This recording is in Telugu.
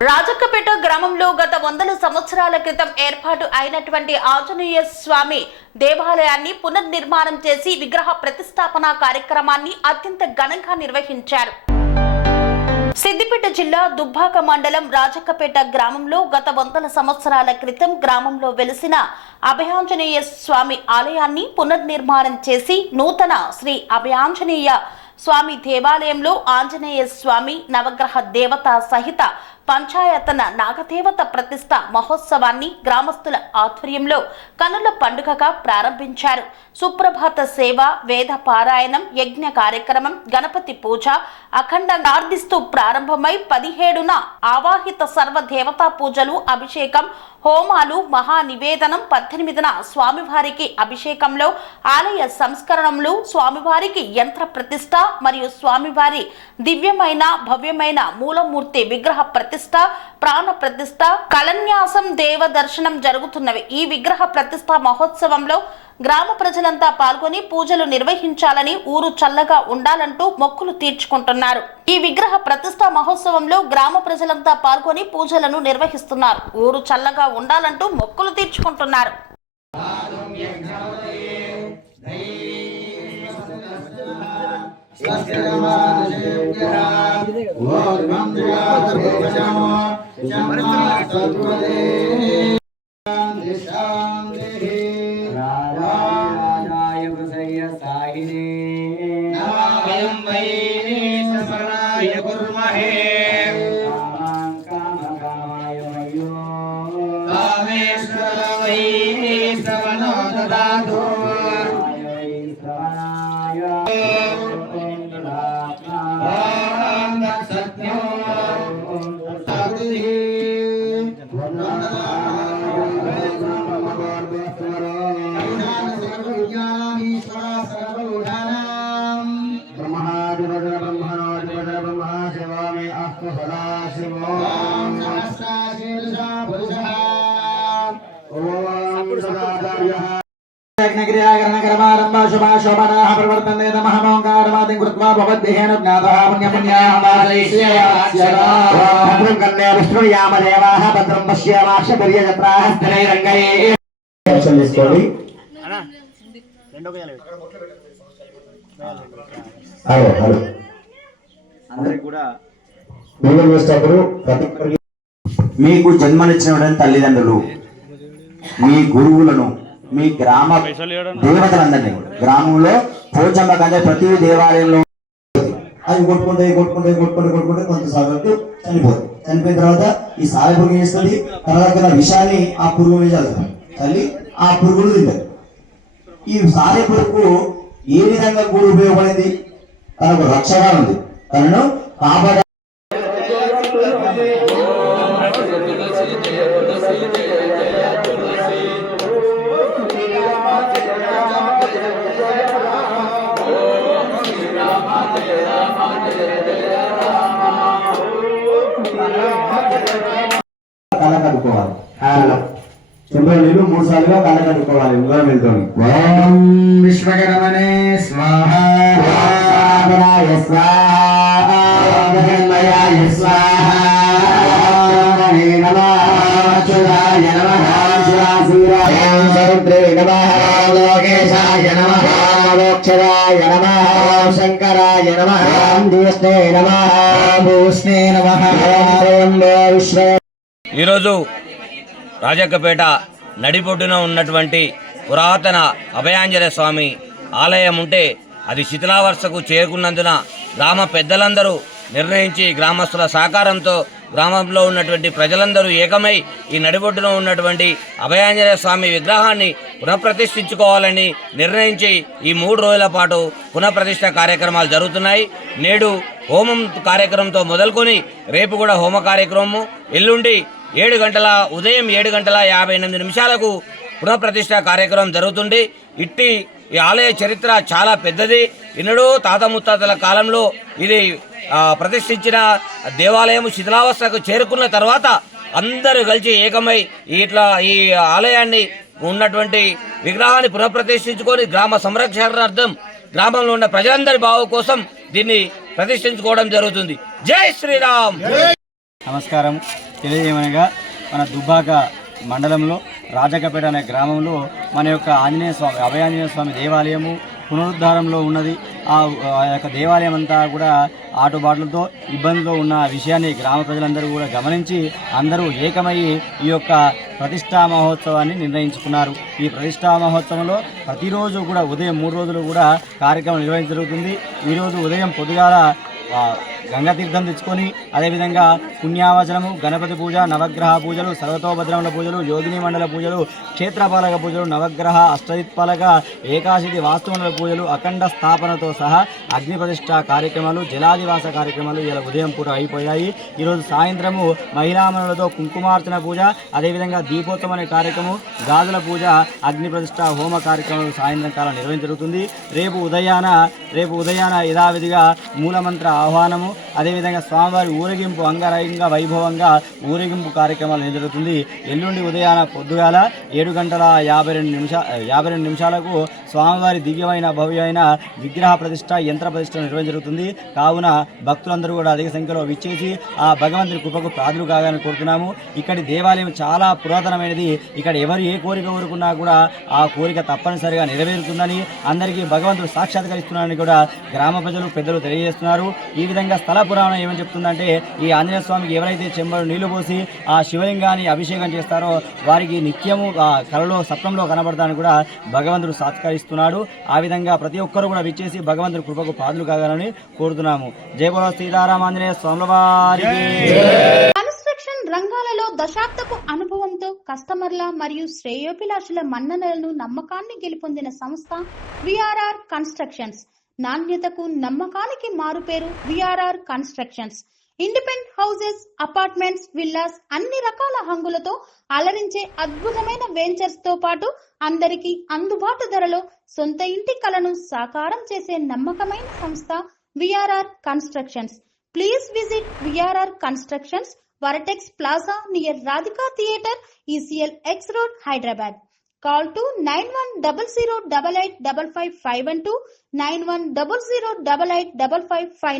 రాజక్కపేట గ్రామంలో గత 100 సంవత్సరాల క్రితం ఏర్పాటు అయినటువంటి ఆంజనేయ స్వామి దేవాలయాన్ని పునర్నిర్మాణం చేసి విగ్రహ ప్రతిష్టాపన కార్యక్రమాన్ని అత్యంత ఘనంగా నిర్వహించారు. సిద్దిపేట జిల్లా దుబ్బాక మండలం రాజక్కపేట గ్రామంలో గత 100 సంవత్సరాల క్రితం గ్రామంలో వెలిసిన అభయాంజనేయ స్వామి ఆలయాన్ని పునర్నిర్మాణం చేసి నూతన శ్రీ అభయాంజనేయ స్వామి దేవాలయంలో ఆంజనేయ స్వామి నవగ్రహ దేవత సహిత పంచాయతన నాగదేవత ప్రతిష్ట మహోత్సవాన్ని గ్రామస్తుల ఆధ్వర్యంలో కనుల పండుగగా ప్రారంభించారు. సుప్రభాత సేవ, వేద పారాయణం, యజ్ఞ కార్యక్రమం, గణపతి పూజ అఖండంగా ప్రార్థిస్తూ ప్రారంభమై 17న ఆవాహిత సర్వ దేవతా పూజలు, అభిషేకం, హోమాలు, మహా నివేదనం, 18న స్వామివారికి అభిషేకంలో ఆలయ సంస్కరణలు, స్వామివారికి యంత్ర ప్రతిష్ట మరియు స్వామివారి దివ్యమైన భవ్యమైన మూలమూర్తి విగ్రహ ప్రతిష్ట, ప్రాణ ప్రతిష్ట, కలన్యాసం, దేవ దర్శనం జరుగుతున్నవి. ఈ విగ్రహ ప్రతిష్ట మహోత్సవంలో గ్రామ ప్రజలంతా పాల్గొని పూజలు నిర్వహించాలని, ఊరు చల్లగా ఉండాలంటూ మొక్కులు తీర్చుకుంటున్నారు. ఈ విగ్రహ ప్రతిష్ట మహోత్సవంలో గ్రామ ప్రజలంతా పాల్గొని పూజలను నిర్వహిస్తున్నారు. ఊరు చల్లగా ఉండాలంటూ మొక్కులు తీర్చుకుంటున్నారు. మీకు జన్మనిచ్చిన తల్లిదండ్రులు, మీ గురువులను, మీ గ్రామ దేవతలందరినీ గ్రామంలో పోచమ్మ కంటే ప్రతి దేవాలయంలో అది కొట్టుకుంటే కొంత సాగట్టు చనిపోతుంది. చనిపోయిన తర్వాత ఈ సాయ పురుగు చేస్తుంది. తర్వాత విషాన్ని ఆ పురుగు మీద చదువుతాం తల్లి ఆ పురుగులు తింటారు. ఈ సాయ పురుగుకు ఏ విధంగా కూడా ఉపయోగపడింది? తనకు రక్షగా ఉంది, తనను కాపాడ కళ్ళ కట్టుకోవాలి. చెంబుల నీళ్ళు 3 సార్లుగా కళ్ళ కట్టుకోవాలి. వెళ్తాం. ఓం విశ్వకర్మణే స్వాహ, స్వాహాయ స్వాహ, జగన్మయాయ స్వాహ, నమః సముద్రే నమః, లోకేశాయ నమః, మోక్షదాయ నమః, శంకరాయ నమః, జ్యేష్ఠే నమః, భూష్ణే నమః. ఈరోజు రాజక్కపేట నడిబొడ్డున ఉన్నటువంటి పురాతన అభయాంజనేయ స్వామి ఆలయం ఉంటే అది శిథిలావస్థకు చేరుకున్నందున గ్రామ పెద్దలందరూ నిర్ణయించి గ్రామస్తుల సహకారంతో గ్రామంలో ఉన్నటువంటి ప్రజలందరూ ఏకమై ఈ నడిబొడ్డున ఉన్నటువంటి అభయాంజనేయ స్వామి విగ్రహాన్ని పునఃప్రతిష్ఠించుకోవాలని నిర్ణయించి ఈ 3 రోజుల పాటు పునఃప్రతిష్ఠ కార్యక్రమాలు జరుగుతున్నాయి. నేడు హోమం కార్యక్రమంతో మొదలుకొని రేపు కూడా హోమ కార్యక్రమము, ఎల్లుండి ఉదయం 7:58 పునఃప్రతిష్ఠ కార్యక్రమం జరుగుతుంది. ఇట్టి ఈ ఆలయ చరిత్ర చాలా పెద్దది. ఎన్నడూ తాత ముత్తాతల కాలంలో ఇది ప్రతిష్ఠించిన దేవాలయం శిథిలావస్థకు చేరుకున్న తర్వాత అందరూ కలిసి ఏకమై ఈ ఆలయాన్ని ఉన్నటువంటి విగ్రహాన్ని పునఃప్రతిష్ఠించుకొని గ్రామ సంరక్షణార్థం గ్రామంలో ఉన్న ప్రజలందరి బాగు కోసం దీన్ని ప్రతిష్ఠించుకోవడం జరుగుతుంది. జై శ్రీరామ్. నమస్కారం. తెలియజేయమనగా మన దుబ్బాక మండలంలో రాజకపేట అనే గ్రామంలో మన యొక్క ఆంజనేయ స్వామి అభయాంజనేయ స్వామి దేవాలయము పునరుద్ధారంలో ఉన్నది. ఆ యొక్క దేవాలయం అంతా కూడా ఆటుబాట్లతో ఇబ్బందులు ఉన్న విషయాన్ని గ్రామ ప్రజలందరూ కూడా గమనించి అందరూ ఏకమయ్యి ఈ యొక్క ప్రతిష్టా మహోత్సవాన్ని నిర్ణయించుకున్నారు. ఈ ప్రతిష్టా మహోత్సవంలో ప్రతిరోజు కూడా ఉదయం 3 రోజులు కూడా కార్యక్రమం నిర్వహించడం జరుగుతుంది. ఈరోజు ఉదయం పొద్దుగాల గంగాతీర్థం తెచ్చుకొని అదేవిధంగా పుణ్యావచనము, గణపతి పూజ, నవగ్రహ పూజలు, సర్వతోభద్రముల పూజలు, యోగిని మండల పూజలు, క్షేత్రపాలక పూజలు, నవగ్రహ అష్టదిక్పాలక ఏకాశితి వాస్తుమండల పూజలు, అఖండ స్థాపనతో సహా అగ్ని ప్రతిష్ఠ కార్యక్రమాలు, జలాదివాస కార్యక్రమాలు ఇలా ఉదయం పూట అయిపోయాయి. ఈరోజు సాయంత్రము మహిళామణులతో కుంకుమార్చన పూజ, అదేవిధంగా దీపోత్సవం అనే కార్యక్రమం, గాజుల పూజ, అగ్ని ప్రతిష్ఠ హోమ కార్యక్రమాలు సాయంత్రం కాలం నిర్వహించబడుతుంది. రేపు ఉదయాన యథావిధిగా మూలమంత్ర ఆహ్వానము, అదేవిధంగా స్వామివారి ఊరేగింపు అంగరంగ వైభవంగా ఊరేగింపు కార్యక్రమాలు జరుగుతుంది. ఎల్లుండి ఉదయాన పొద్దుగాల 7:52 నిమిషాలకు స్వామివారి దివ్యమైన భవ్యమైన విగ్రహ ప్రతిష్ట, యంత్ర ప్రతిష్ట నిర్వహించడం జరుగుతుంది. కావున భక్తులందరూ కూడా అధిక సంఖ్యలో విచ్చేసి ఆ భగవంతుని కృపకు ప్రాదులు కాగానే కోరుతున్నాము. ఇక్కడి దేవాలయం చాలా పురాతనమైనది. ఇక్కడ ఎవరు ఏ కోరిక కోరుకున్నా కూడా ఆ కోరిక తప్పనిసరిగా నెరవేరుతుందని, అందరికీ భగవంతుడు సాక్షాత్కరిస్తున్నారని కూడా గ్రామ ప్రజలు పెద్దలు తెలియజేస్తున్నారు. ఈ విధంగా స్థల పురాణం ఏమని చెప్తుందంటే, ఈ ఆంజనేయ స్వామికి ఎవరైతే చెంబడు నీళ్లు పోసి ఆ శివలింగాన్ని అభిషేకం చేస్తారో వారికి నిత్యము కలలో సప్నంలో కనబడతానని కూడా భగవంతుడు సాత్కరిస్తున్నాడు. ఆ విధంగా ప్రతి ఒక్కరూ కూడా విచ్చేసి భగవంతుడి కృపకు పాదులు కాగాలని కోరుతున్నాము. జై బోలో సీతారామాంజనేయ స్వాముల వారికి. కన్స్ట్రక్షన్ రంగాలలో దశాబ్దపు అనుభవంతో కస్టమర్ల మరియు శ్రేయోభిలాషుల మన్ననలను, నమ్మకాన్ని గెలుపొందిన సంస్థ విఆర్ఆర్ కన్స్ట్రక్షన్స్. నాణ్యతకు నమ్మకానికి మారుపేరు VRR constructions. Independent houses, apartments, villas అన్ని రకాల హంగులతో అలరించే అద్భుతమైన వెంచర్స్ తో పాటు అందరికీ అందుబాటు ధరలో సొంత ఇంటి కలను సాకారం చేసే నమ్మకమైన సంస్థ VRR constructions. Please visit VRR constructions, Varatex Plaza near Radhika Theatre, ECL X Road, Hyderabad. Call to 9100885551 91008855